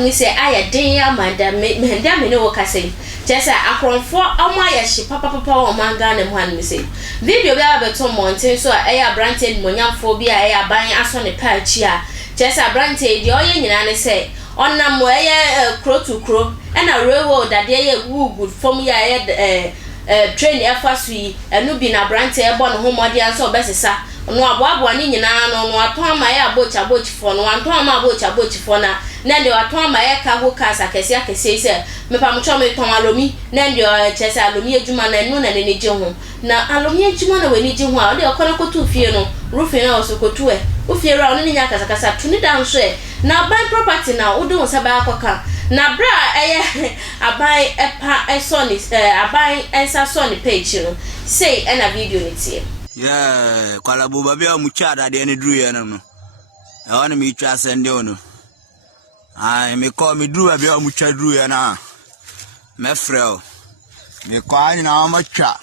me say aya den ya madam me no kase chesa akronfo omo ayeshi papa o Ghana man me say video be abeto monten so eya branted monyamfo bi a eya ban aso ne pa chi a chesa branted de oye nyina ne say onam mo eye kro to kro na railroad that dey good from ya train efasui enu bi na branted e bo no homodi anso obesesa no aboabo ni nyina no aton amaye abochifo no anton ama abochifo na de aton amaye ka ho kasa kese se mepa mcho me ton alomi de chese alomi ejuma na enu na ne je ho na alomi ejuma na weni je ho a de okona kotu fie no rufi na osokotu e ofie ra oni nya kasa tuni dan so e na buy property na wo do saba akoka na bra abai epa esoni abai ensa soni page no say na video ni tie. Yeah, kwalabu babia muchada de ni dru ya no. E wona mi twa sende ono. Ai me ko mi dru babia mucha dru ya na. Me freo. Me ko ani na ma twa.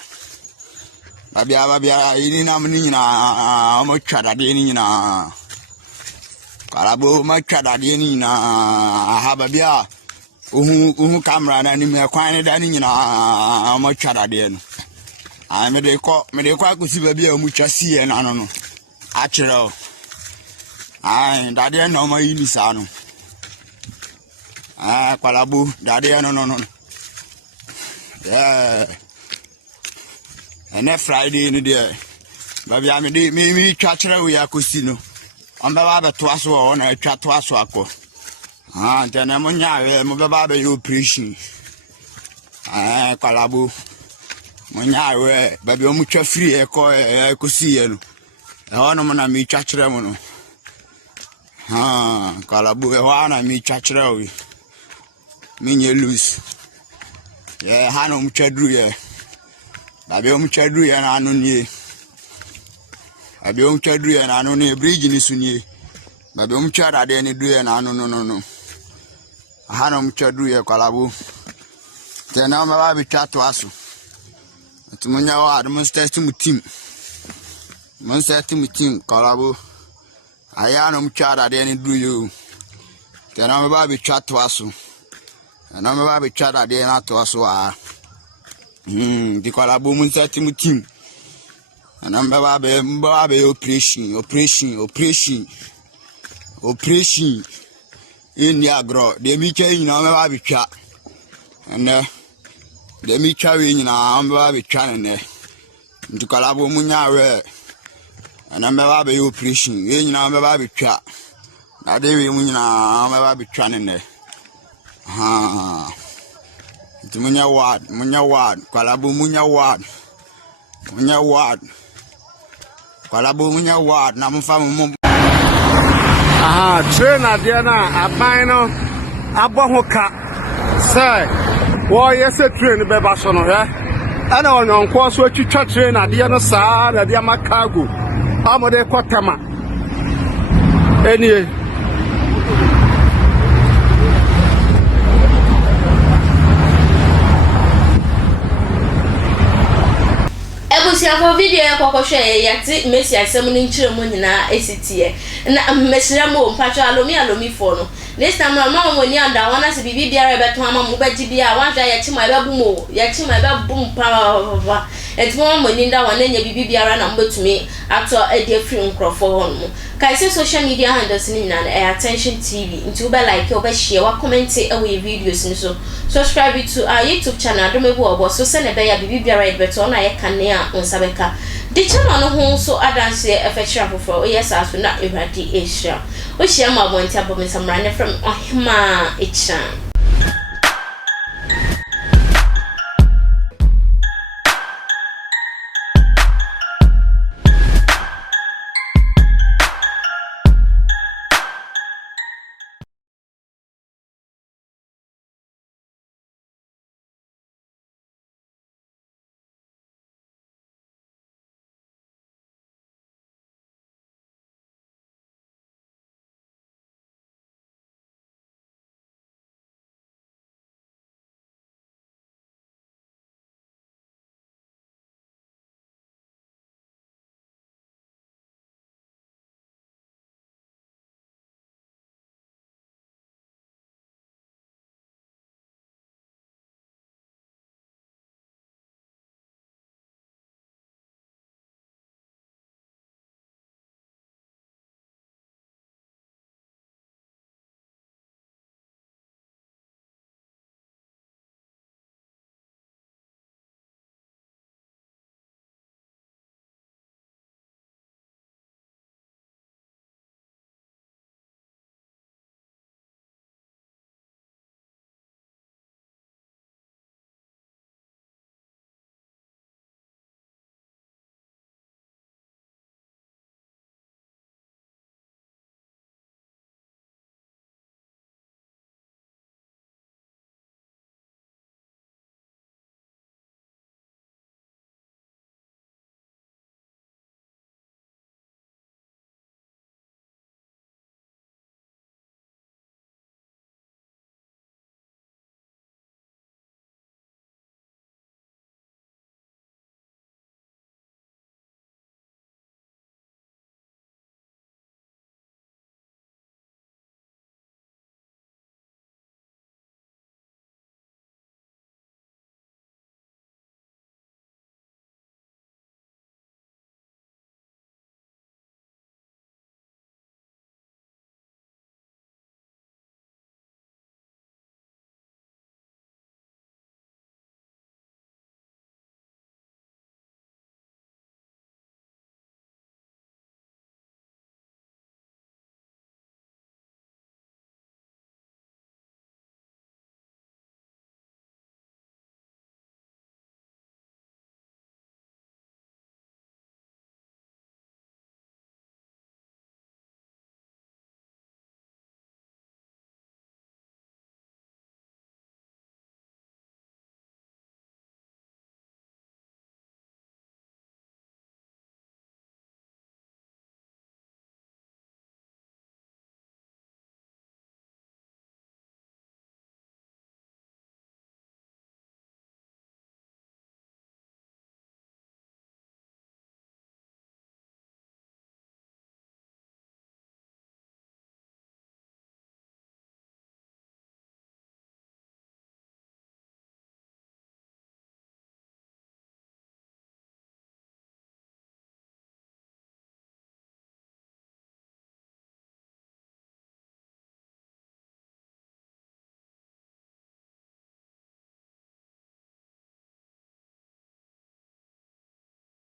Babia ini na mni nyina ma twa da de ni nyina. Kwalabu ma twa da de ni nyina ha babia uhu camera na ni me kwa ni da ni nyina ma twa da de no. I me de ko akusi ba bia mu twasi e na no a kire ai dade na ma yi ni sa no kwalabu dade no yeah ene Friday ni de ba bia me de me twa kire we akusi no on ba ba to aso o na twa to aso akọ ntene mo nya we mo ba ba yo operation kwalabu Monya we baby o mutwa free e ko si ye no e hono mo na mi twa kire mo no kwalabu e ho na mi twa kire o mi nye lose ye ha no mutwa dru ye baby o mutwa dru ye na anu nie baby o mutwa dru ye na anu nie bridge ni su nie baby o mutwa da de ni dru ye na anu no ha no mutwa dru ye kwalabu tena ma ba bi twa to aso Tumunya wa demonstrate mu team. Demonstrate mu team kwalabu. Aya no mchara de ni du yo. Tena me ba bi twa to aso. Na me ba bi twa de na to aso a. Di kwalabu mu set mu team. Na me ba be operation. In ya gro. De mi che na me ba bi twa. De mi chawe nyina amba be twane ne ntukalabo munya we ana mba be operation ye nyina amba be twa na de we munya amba be twane ne munya wad kalabo munya wad kalabo munya wad na mfa mu train ade na aban no abo ho ka say Why yes a train be baso no and on course what you train at the other side at the Amacargo. Amode Kotama. Any for video ya share yati Messi asem ni nchire mo nyina esitie na mesira mo mpacho alomi fo no this time ma mo ni anda wana se bibi biara beto ama mo baji bia wanhwa ya chima ba bu mo ya chima ba bu mpa etimo mo ni nda wana nya bibi biara na mbetumi ato ade free nkrofo hon mo kai se social media handles ni nyina na attention tv nti wo be like wo be share wa comment we videos ni so subscribe to our YouTube channel do me bo obo so se ne be ya bibi biara beto na ye kane a onsabeka the channel no ho so adanse efechira fofo yes aso na Ewrade Asia o share ma bonti abomisa mrane from ohima echan